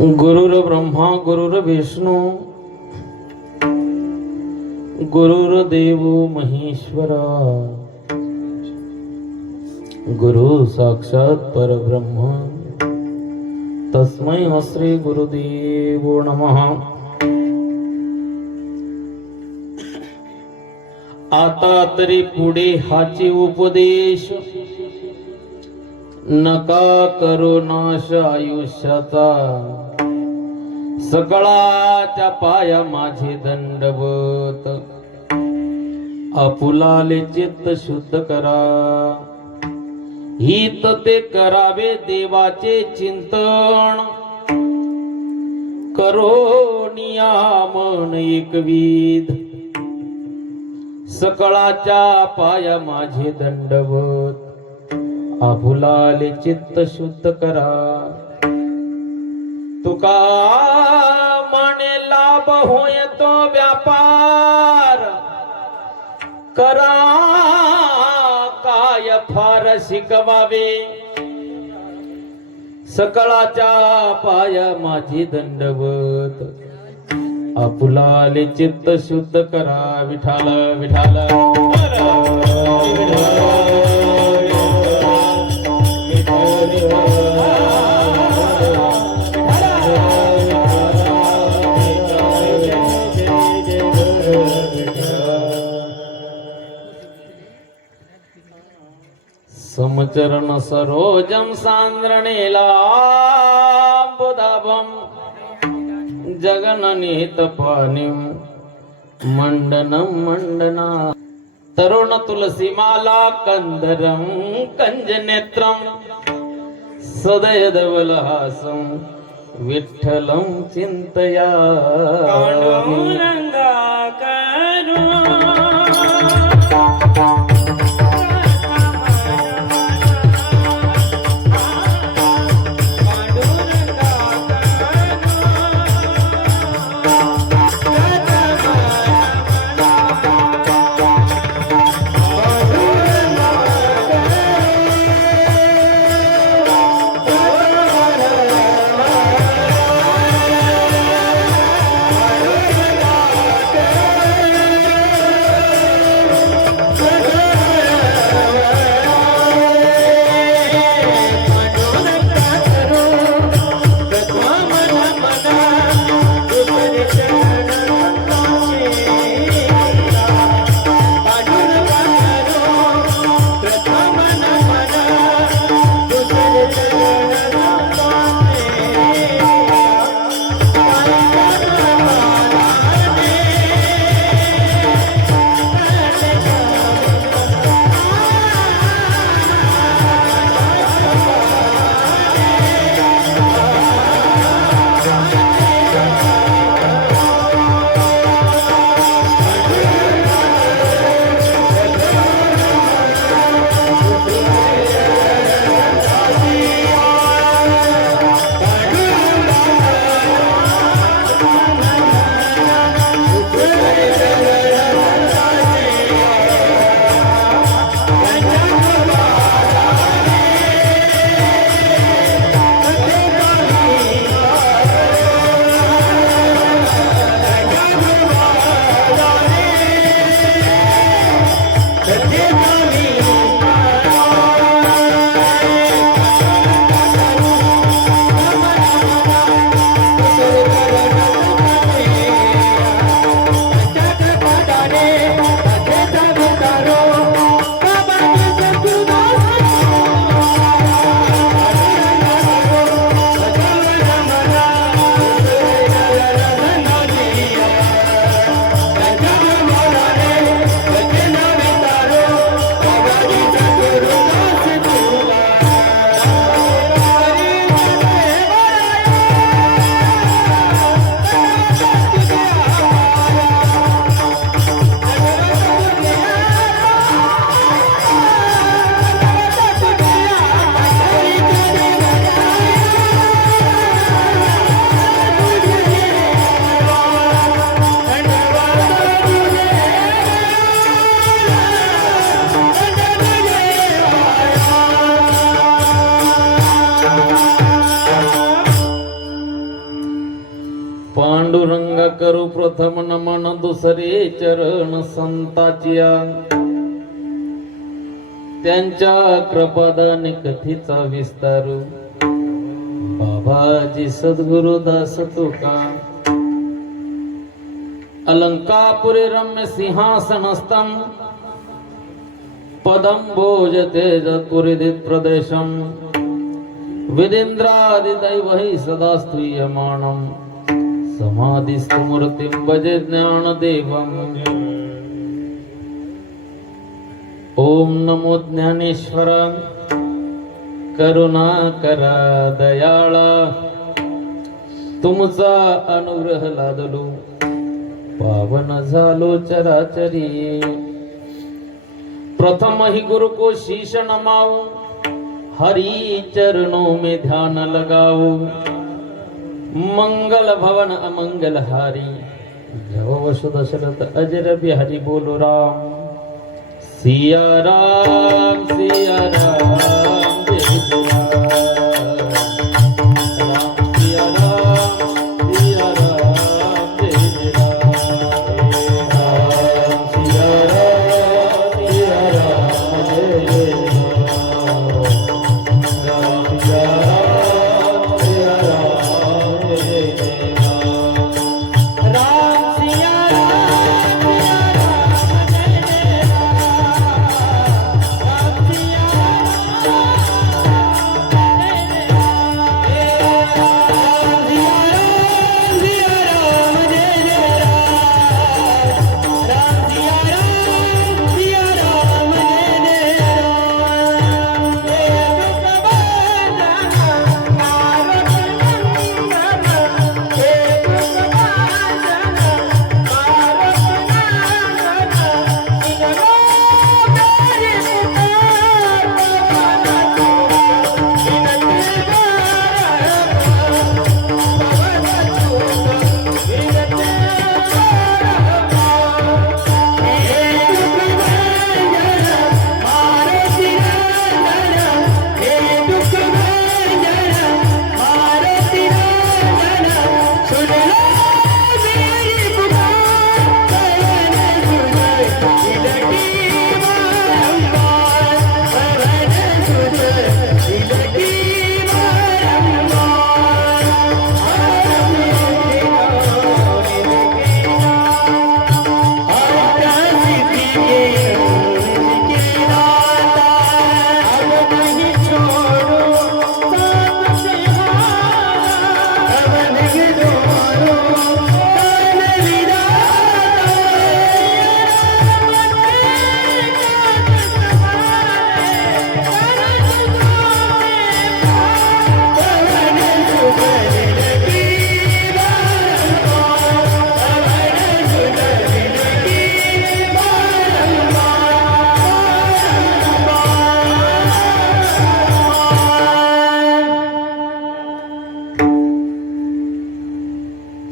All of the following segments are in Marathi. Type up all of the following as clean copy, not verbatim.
गुरुर्ब्रह्मा गुरुर्विष्णू गुरुर्देव महेश्वरा गुरु साक्षात परब्रह्म तस्मै श्री गुरुदेवो नमः। आता तरी पुढे हाची उपदेश, नका करो नाश आयुष्याचा, सकळाच्या पाया माझे दंडवत, आपुलाले चित्त शुद्ध करा, हित ते करावे देवाचे चिंतन, करो नियामन एकविध, सकळाच्या पाया माझे दंडवत, आपुलाले चित्त शुद्ध करा। तुका म्हणे लाभ होय तो व्यापार, करा काय फार शिकवावे, सकळाच्या पाया माझी दंडवत, आपुलाले चित्त शुद्ध करा। विठाल विठाल समचरण सरोजम सांद्रणेला बुधाभम, जगननिहित पाणिम मंडनम मंडना, तरुण तुलसीमाला कंदरम कंजनेत्रम, सदय धवलहासम विठ्ठलम चिंतया। पांडुरंगा करू प्रथम नमन दुसरे चरण संताचिया त्यांच्या कृपादाने कथीचा विस्तारू बाबाजी सद्गुरु दास तुका अलंकापुरे रम्य सिंहासनस्थं पदं भोजते जत्पुरिदित प्रदेशं विदेन्द्रादिदैवैः सदा स्तूयमानं समाधिस्तु मूर्तिं भजे ज्ञानदेवम् ओम नमो ज्ञानेश्वर करुणा करा दयाळा तुमचा अनुग्रह लादलो पावन झालो चराचरी प्रथम ही गुरु को शीश नमाओ हरि चरणों में ध्यान लगाओ मंगल भवन अमंगल हारी जब वसु दशरथ अजर बिहारी बोलो राम सिया राम जय जय राम सिया राम जय जय राम सिया राम जय जय राम सिया राम जय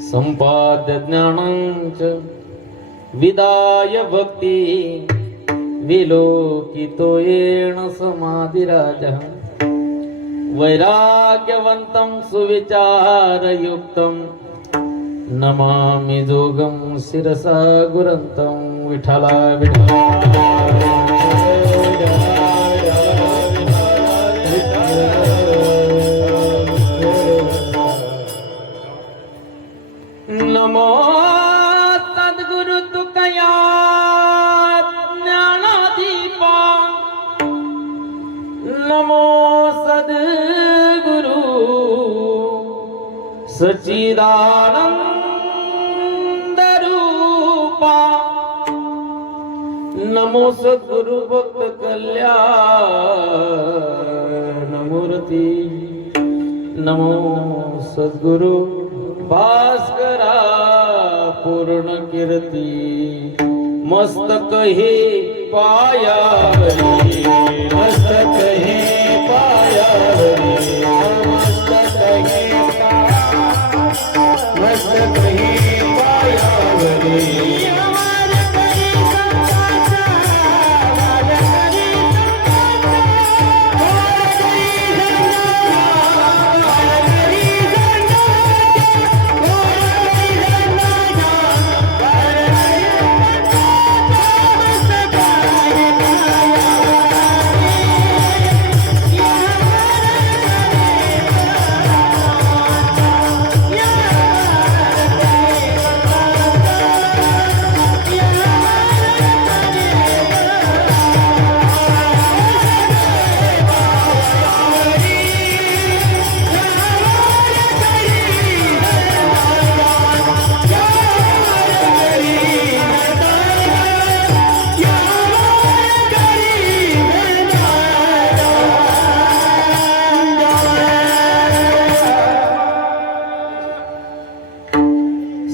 संपाद्य ज्ञानांच विदाय भक्ती विलोकितो येण समाधिराजः वैराग्यवन्तं सुविचारयुक्तं नमामि जोगं शिरसा गुरन्तं विठला नमो सद्गुरु तुकया ज्ञानादीपा नमो सद्गुरु सच्चिदानंद रूपा नमो सद्गुरु भक्त कल्याण मूर्ति नमो सद्गुरु भास्करा पूर्ण कीर्ती मस्तक हे पायावरी मस्तक हे पायावरी मस्तक हे पायावरी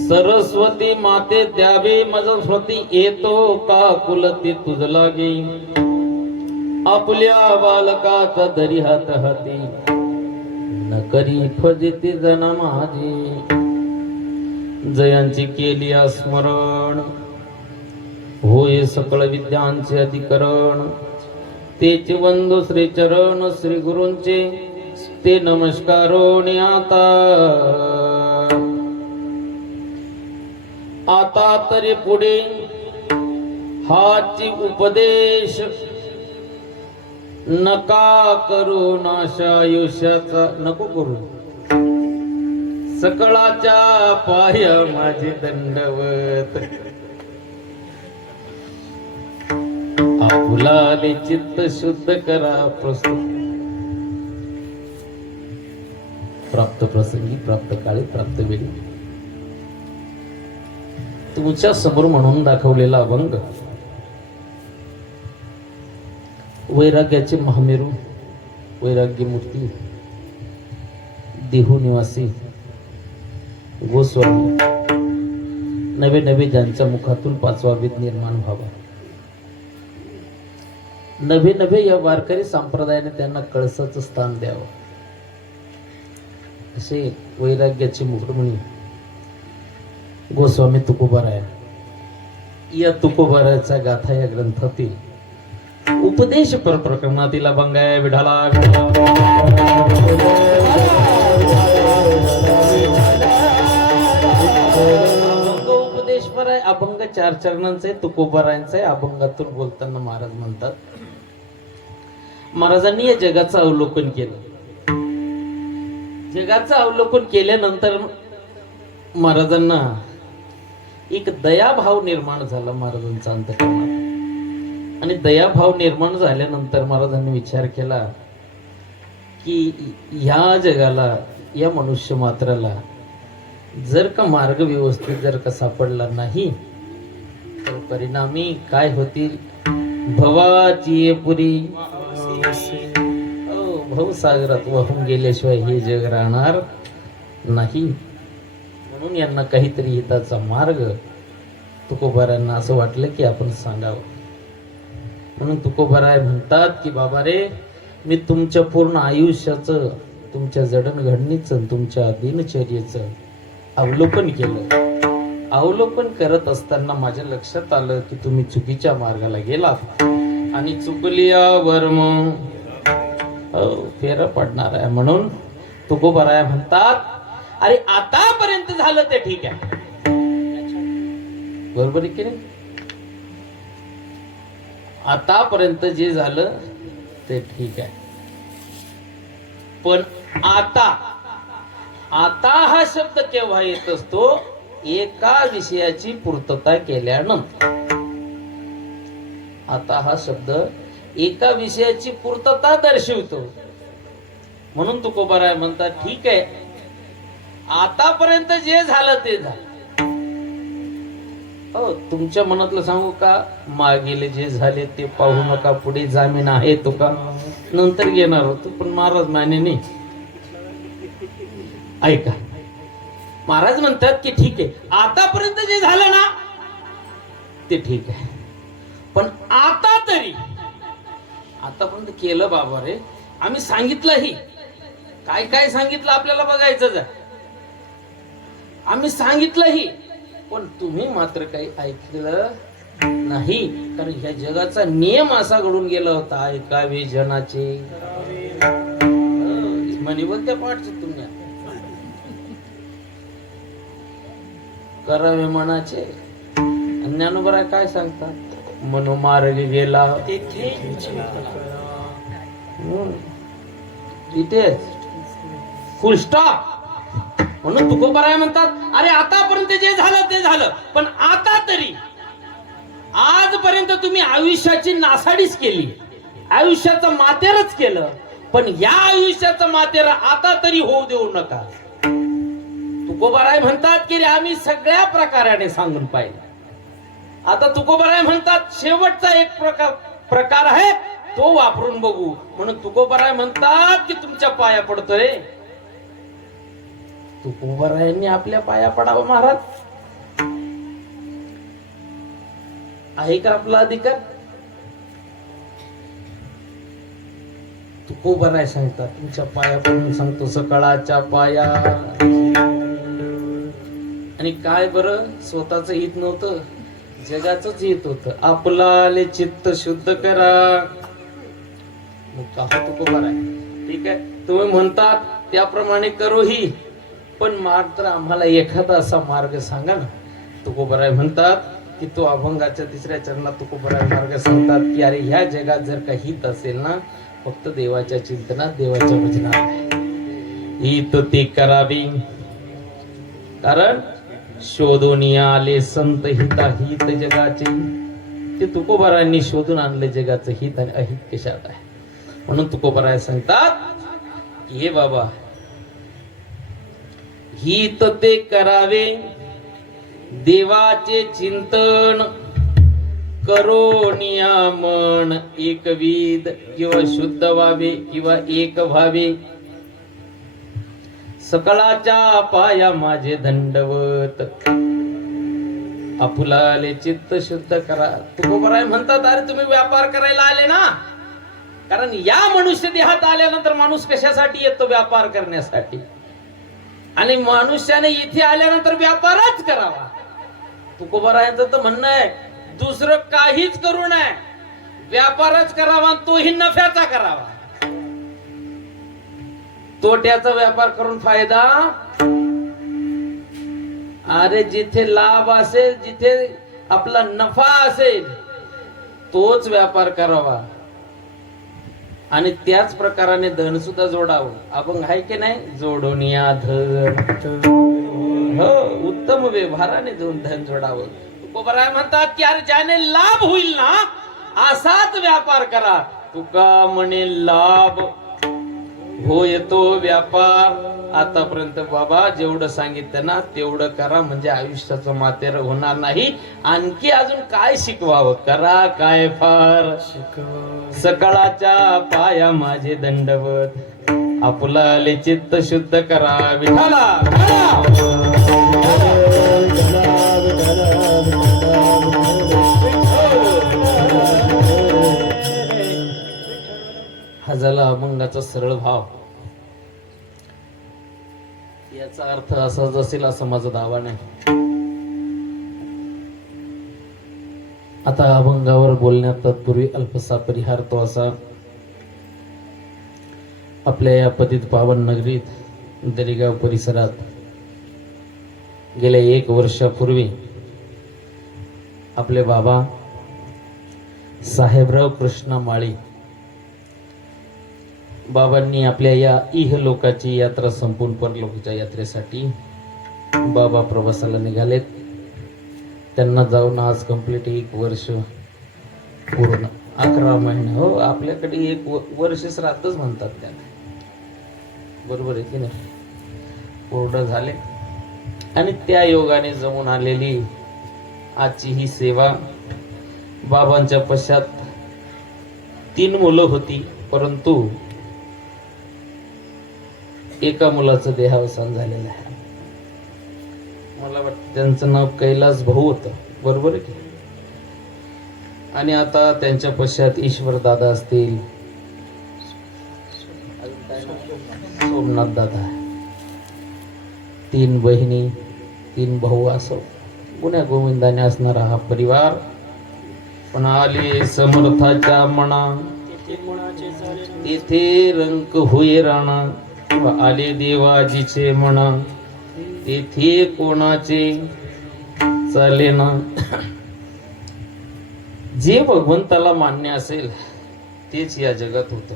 सरस्वती माते द्यावे मज स्मृती येतो का कुलती तुझ लागे आपल्या बालकाचा दरी हात हाती न करी फजिती जना माझी जयांची केली स्मरण होय सकळ विद्यांचे अधिकरण तेचे वंदो श्री चरण श्री गुरूंचे ते नमस्कारोनी आता तरी पुढे हाची उपदेश नका करू नाश आयुष्याचा नको करू सकळाच्या पाय माझे दंडवत आपुलाले चित्त शुद्ध करा प्रस्तुत प्राप्त प्रसंगी प्राप्त काळी प्राप्त वेळी तुमच्या समोर म्हणून दाखवलेला अभंग वैराग्याचे महामेरू वैराग्य मूर्ती देहू निवासी गोस्वामी नवे नवे ज्यांच्या मुखातून पाचवा वेद निर्माण व्हावा नवे नवे या वारकरी संप्रदायाने त्यांना कळसाचं स्थान द्यावं असे वैराग्याचे मुकुटमणी गोस्वामी तुकोबाराय या तुकोबारायचा गाथा या ग्रंथातील उपदेश प्रकरणातील अभंग आहे. विढाला उपदेश पर आहे. अभंग 4 चरणांचा आहे. तुकोबारायांचा आहे. अभंगातून बोलताना महाराज म्हणतात महाराजांनी या जगाचं अवलोकन केलं. जगाचं अवलोकन केल्यानंतर महाराजांना एक दयाभाव निर्माण झाला महाराजांचा अंतःकरणात आणि दयाभाव निर्माण झाल्यानंतर महाराजांनी विचार केला की ह्या जगाला या मनुष्य मात्राला जर का मार्ग व्यवस्थित जर का सापडला नाही तर परिणामी काय होतील भवाची पुरी भवसागरात वाहून गेल्याशिवाय हे जग राहणार नाही. म्हणून यांना काहीतरी हिताचा मार्ग तुकोबारायांना असं वाटलं की आपण सांगावं. म्हणून तुकोबाराय म्हणतात की बाबा रे मी तुमच्या पूर्ण आयुष्याचं तुमच्या जडणघडणीचं तुमच्या दिनचर्येचं अवलोकन केलं. अवलोकन करत असताना माझ्या लक्षात आलं की तुम्ही चुकीच्या मार्गाला गेलात आणि चुकल्यावर मग फेर पडणार आहे. म्हणून तुकोबाराय म्हणतात अरे आतापर्यंत झालं ते ठीक आहे. बरोबर आहे की नाही. आतापर्यंत जे झालं ते ठीक आहे पण आता आता हा शब्द केव्हा येत असतो एका विषयाची पूर्तता केल्यानंतर. आता हा शब्द एका विषयाची पूर्तता दर्शवतो. म्हणून तुकोबाराय म्हणतात ठीक आहे आतापर्यंत जे झालं ते झालं. हो तुमच्या मनातलं सांगू का मागेले जे झाले ते पाहू नका पुढे जामीन आहे तो का नंतर घेणार होतो पण महाराज माने नाही. ऐका महाराज म्हणतात की ठीक आहे आतापर्यंत जे झालं ना ते ठीक आहे पण आता तरी आतापर्यंत केलं बाबा रे आम्ही सांगितलंही काय काय सांगितलं आपल्याला बघायचं आहे. आम्ही सांगितलंही पण तुम्ही मात्र काही ऐकलं नाही कारण ह्या जगाचा नियम असा घडून गेला होता ऐकावे जनाचे म्हणी बोलत्या पाठच तुम्ही करावे मनाचे. ज्ञानोबा काय सांगतात मनो मार्गी गेला इथेच फुल स्टॉप. म्हणून तुकोबाराय म्हणतात अरे आतापर्यंत जे झालं ते झालं पण आता तरी आजपर्यंत तुम्ही आयुष्याची नासाडीच केली आयुष्याचं मातेरच केलं पण या आयुष्याचं मातेर आता तरी होऊ देऊ नका. तुकोबाराय म्हणतात की रे आम्ही सगळ्या प्रकाराने सांगून पाहिलं. आता तुकोबाराय म्हणतात शेवटचा एक प्रकार आहे तो वापरून बघू. म्हणून तुकोबाराय म्हणतात की तुमच्या पाया पडतोय. तुकोबारायांनी आपल्या पाया पडावं महाराज आहे का आपला अधिकार? तुकोबा राय सांगतात, तुमच्या पायाकडून सांगतो, सकाळच्या पाया. आणि काय बरं, स्वतःच हित नव्हतं, जगाचंच हित होतं. आपलाले चित्त शुद्ध करा. मग का तुकोबा राय, ठीक आहे, तुम्ही म्हणतात त्याप्रमाणे करोही, पण मात्र आम्हाला एखादा असा मार्ग सांगा ना. तुकोबराय म्हणतात की तो अभंगाच्या 3ऱ्या चरणात तुकोबराय मार्ग सांगतात की अरे ह्या जगात जर काही हित असेल ना, फक्त देवाच्या चिंतनात, देवाच्या भजनात हित ते करावी. कारण शोधून आले संत हिता हित जगाचे. ते तुकोबरायांनी शोधून आणले जगाचं हित आणि अहित कशात आहे. म्हणून तुकोबराय सांगतात हे बाबा, हित ते करावे, देवाचे चिंतन करो नियामन, एकविध किंवा शुद्ध व्हावे किंवा एक व्हावे. सकळाच्या पाया माझे दंडवत, आपुलाले चित्त शुद्ध करा. तुकोबराय म्हणतात अरे तुम्ही व्यापार करायला आले ना, कारण या मनुष्य देहात आल्यानंतर माणूस कशासाठी येतो? व्यापार करण्यासाठी. आणि मनुष्याने इथे आल्यानंतर व्यापारच करावा. तुकोबरायांचं तर म्हणणं आहे दुसरं काहीच करू नये, व्यापारच करावा, तोही नफ्याचा करावा. तोट्याचा व्यापार करून फायदा? अरे जिथे लाभ असेल, जिथे आपला नफा असेल, तोच व्यापार करावा. आणि त्याच प्रकाराने धन सुद्धा जोडावं. अभंग आहे की नाही, जोडून या धन, हो उत्तम व्यवहाराने धन जोडावं. तुकोबराय म्हणतात की अरे ज्याने लाभ होईल ना, असाच व्यापार करा. तुका म्हणे लाभ होय तो व्यापार. आतापर्यंत बाबा जेवढं सांगितलं ना तेवढं करा, म्हणजे आयुष्याचं मातेर होणार नाही. आणखी अजून काय शिकवावं? करा काय फार. सकाळच्या पाया माझे दंडवत, आपुलाले चित्त शुद्ध करा. विठाला हा झाला अभंगाचा सरळ भाव. याचा अर्थ असाच असेल असं माझा दावा नाही. आता अभंगावर बोलण्यात तत्पूर्वी अल्पसा परिहार तो असा, आपल्या या पतित पावन नगरीत दरेगाव परिसरात गेल्या 1 वर्षापूर्वी आपले बाबा साहेबराव कृष्णा माळी बाबांनी आपल्या या इहलोकाची यात्रा संपून परलोकाच्या यात्रेसाठी बाबा प्रवासाला निघालेत. त्यांना जाऊन आज कंप्लीट 1 वर्ष पूर्ण, 11 महिने. हो आपल्याकडे 1 वर्ष श्राद्धच म्हणतात त्याला, बरोबर आहे की नाही, पूर्ण झाले. आणि त्या योगाने जमून आलेली आजची ही सेवा. बाबांच्या पश्चात 3 मुलं होती, परंतु एका मुलाचं देहावसान झालेलं आहे. मला वाटतं त्यांचं नाव कैलास भाऊ होतं, बरोबर आहे की. आणि आता त्यांच्या पश्चात ईश्वर दादा असतील, सोमनाथ दादा, 3 बहिणी, 3 भाऊ, असं गुण्या गोविंदाने असणारा हा परिवार. पण आले समर्थाच्या मना, तेथे रंक होय राणा. आले देवाजीचे म्हणा, तेथे कोणाचे चाले ना. जे भगवंताला मान्य असेल तेच या जगात होतं.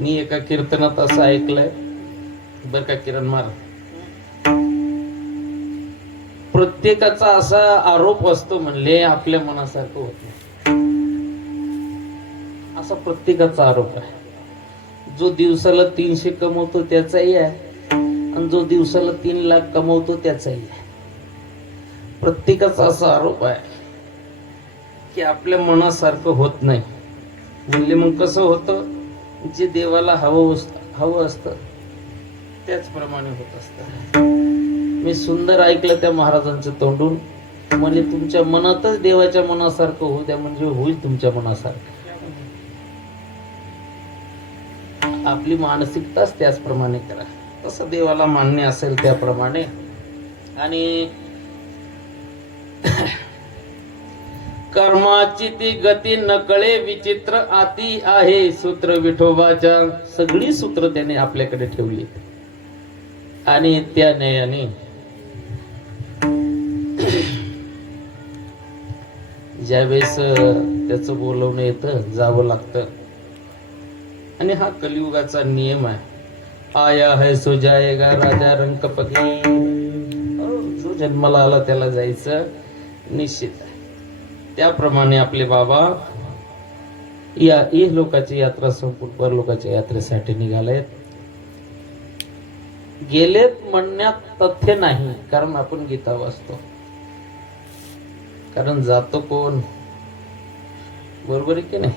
मी एका कीर्तनात असं ऐकलंय बर का, किरण मार, प्रत्येकाचा असा आरोप असतो म्हणले आपल्या मनासारखं होत नाही, असा प्रत्येकाचा आरोप आहे. जो दिवसाला 300 कमवतो त्याचाही आहे, आणि जो दिवसाला 3 लाख कमवतो त्याचाही आहे. प्रत्येकाचा असा आरोप आहे की आपल्या मनासारखं होत नाही. म्हणजे मग कसं होतं, जे देवाला हवं असतं त्याचप्रमाणे होत असतं. मी सुंदर ऐकलं त्या महाराजांचं तोंडून म्हणजे तुमच्या मनातच देवाच्या मनासारखं होऊ द्या, म्हणजे होईल तुमच्या मनासारखं. आपली मानसिकताच त्याचप्रमाणे करा, तसं देवाला मान्य असेल त्याप्रमाणे. आणि कर्माची ती गती नकळे विचित्र आती आहे सूत्र विठोबाच्या. सगळी सूत्र त्याने आपल्याकडे ठेवली आणि त्या न्यायाने ज्यावेळेस त्याचं बोलवणं येतं, जावं लागतं. आणि हा कलियुगाचा नियम आहे. आया है सो जाएगा राजा रंक फकीर. जो जन्माला आला त्याला जायचं निश्चित आहे. त्याप्रमाणे आपले बाबा या लोकाची यात्रा संपून परलोकाच्या यात्रेसाठी निघालेत. गेलेत म्हणण्यात तथ्य नाही, कारण आपण गीता वाचतो. कारण जातो कोण? बरोबर आहे की नाही?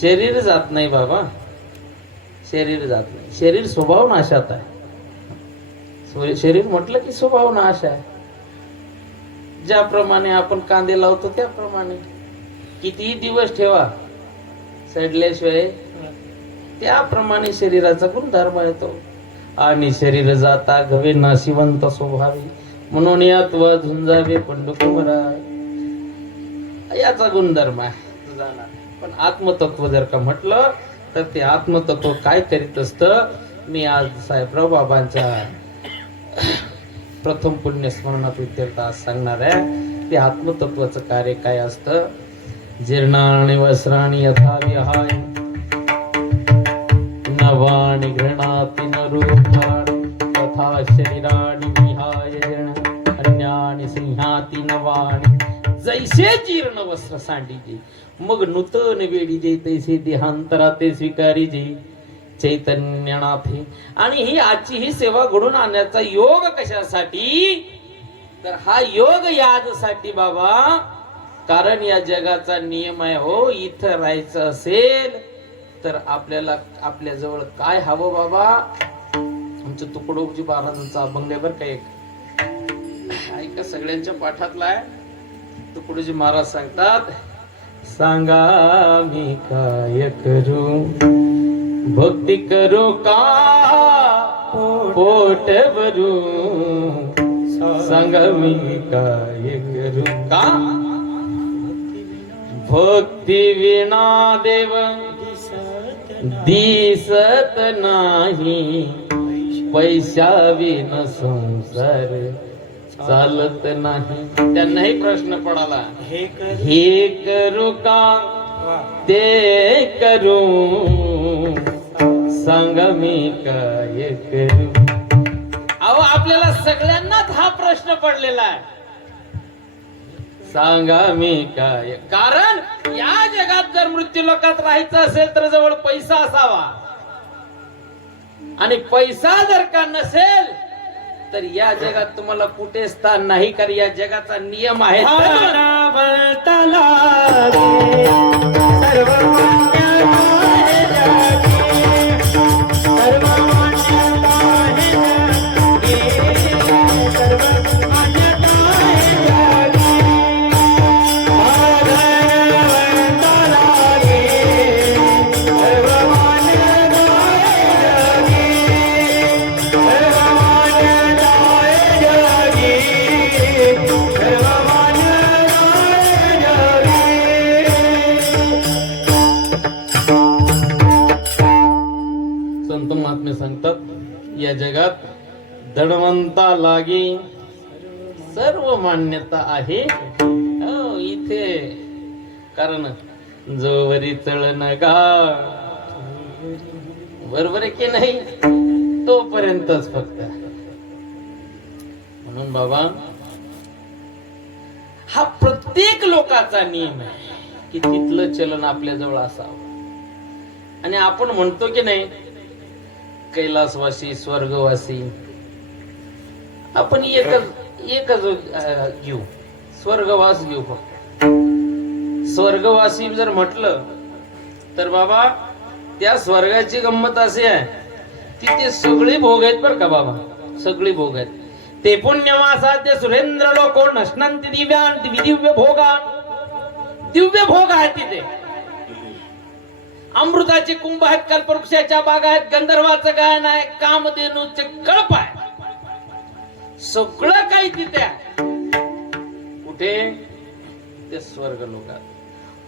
शरीर जात नाही बाबा, शरीर जात नाही. शरीर स्वभाव नाशात आहे. शरीर म्हटलं की स्वभाव नाश आहे. ज्याप्रमाणे आपण कांदे लावतो त्याप्रमाणे कितीही दिवस ठेवा, सडल्याशिवाय त्याप्रमाणे शरीराचा गुणधर्म येतो. आणि शरीर जाता गवे नाशिवंत स्वभावी, म्हणून यात व झुंजावे पंडुकुमरा. याचा गुणधर्म आहे जाणार. पण आत्मतत्व जर का म्हटलं तर ते आत्मतत्व काय करीत असतं? मी आज साहेबराव बाबांच्या प्रथम पुण्यस्मरणात विद्यार्थ आज सांगणार आहे. ते आत्मतत्वाचं कार्य काय असतं? जीर्णानि वस्त्राणि यथा विहाय नवानि गृह्णाति न रूपाणि तथा शरीराणि विहाय अन्यानि सिंहाति नवानि. जैसे जीर्ण वस्त्र सांडीजे मग नूतन वेडीजे, तैसे देहांतरा ते स्वीकारीजे चैतन्यनाथे. आणि ही आजची ही सेवा घडून आणण्याचा योग कशासाठी? तर हा योग याजसाठी बाबा, कारण या जगाचा नियम आहे हो. इथं राहायचं असेल तर आपल्याला आपल्या जवळ काय हवं बाबा? आमच्या तुकडोजी महाराजांचा अभंग आहे बरं का, एक ऐका, सगळ्यांच्या पाठातला आहे. तुकडोजी महाराज सांगतात, सांगा मी काय करू, भक्ती करू का पोट भरू, सांगा मी काय करू का. भक्ती विना देव दिसत नाही, पैसा विना संसार चालत नाही. त्यांनाही प्रश्न पडाला, हे करू का ते करू, सांगा मी काय करू. अहो आपल्याला सगळ्यांनाच हा प्रश्न पडलेला आहे, सांगा मी काय. कारण या जगात जर मृत्यू लोकात राहायचं असेल तर जवळ पैसा असावा, आणि पैसा जर का नसेल तर या जगात तुम्हाला कुठे स्थान नाही. कारण या जगाचा नियम आहे सांगतात, या जगात धनवंता लागे सर्व मान्यता आहे इथे. कारण जोवरी चळण गा, बरोबर आहे की नाही, तोपर्यंतच फक्त. म्हणून बाबा हा प्रत्येक लोकाचा नियम आहे की तिथलं चलन आपल्या जवळ असावं. आणि आपण म्हणतो की नाही कैलासवासी स्वर्गवासी, आपण एकच घेऊ, स्वर्गवास घेऊ. फक्त स्वर्गवासी जर म्हटलं तर बाबा त्या स्वर्गाची गंमत अशी आहे, तिथे सगळे भोग आहेत बरं का बाबा, सगळे भोग आहेत. ते पुण्यमासाद्य सुरेंद्र लोको नश्नंती दिव्यान दिव्य भोगान दिव्य भोग आहेत तिथे. अमृताचे कुंभ आहेत, कल्पवृक्षाच्या बागा आहेत, गंधर्वाचं गायन आहे, कामधेनूचे कळप आहे, सगळं काही तिथे आहे. कुठे? ते स्वर्ग लोकात.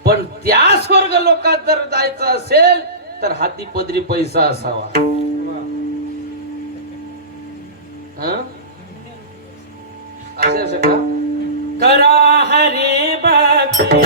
पण त्या स्वर्ग लोकात जर जायचं असेल तर हाती पदरी पैसा असावा. असे का करा हरे भक्ती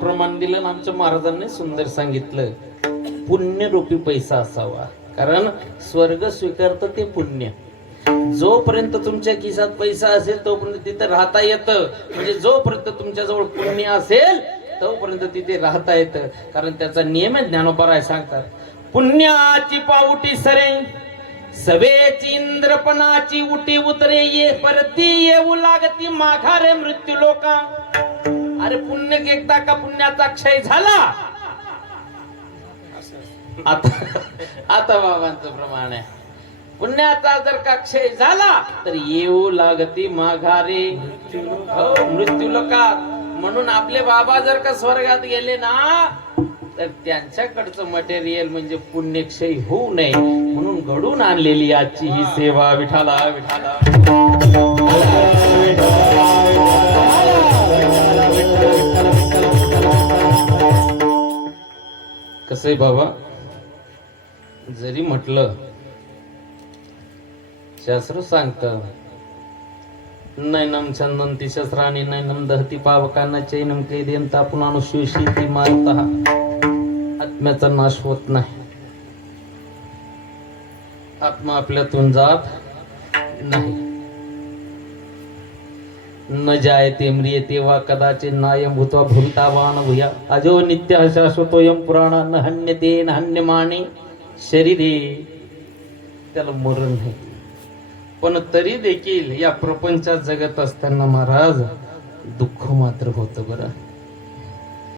प्रमाण दिलं. आमच्या महाराजांनी सुंदर सांगितलं, पुण्यरूपी पैसा असावा. कारण स्वर्ग स्वीकारतं ते पुण्य. जोपर्यंत तुमच्या खिशात पैसा असेल तोपर्यंत तिथे राहता येतं. म्हणजे जोपर्यंत तुमच्या जवळ पुण्य असेल तोपर्यंत तिथे राहता येतं. कारण त्याचा नियम आहे, ज्ञानोबा सांगतात, पुण्याची पाऊटी सरे सवेची इंद्रपणाची उटी उतरे ये परती येऊ लागती माघारे मृत्यू लोका. अरे पुण्य एकदा का पुण्याचा क्षय झाला, आता बाबांचं प्रमाण आहे, पुण्याचा जर का क्षय झाला तर येऊ लागती माघारे मृत्यू लोकात. म्हणून आपले बाबा जर का स्वर्गात गेले ना तर त्यांच्याकडचं मटेरियल म्हणजे पुण्यक्षय होऊ नये म्हणून घडून आणलेली आजची ही सेवा. विठाला विठाला कसंय बाबा, जरी म्हटलं शास्त्र सांगत नैनम छंदंती शस्त्राणी नैनम दहती पावकांना चैनम कैदेन तापून अनुशोषिती मारता. आत्म्याचा नाश होत नाही, आत्मा आपल्यातून जात नाही. न जायते म्रियते वा कदाचित नायम भूत्वा भवितावान भूया अजो नित्य शाश्वतोयम पुराण न हन्यते न हन्यमाने शरीरे. त्याला मरण नाही. पण तरी देखील या प्रपंचात जगत असताना महाराज दुःख मात्र होतं बरं.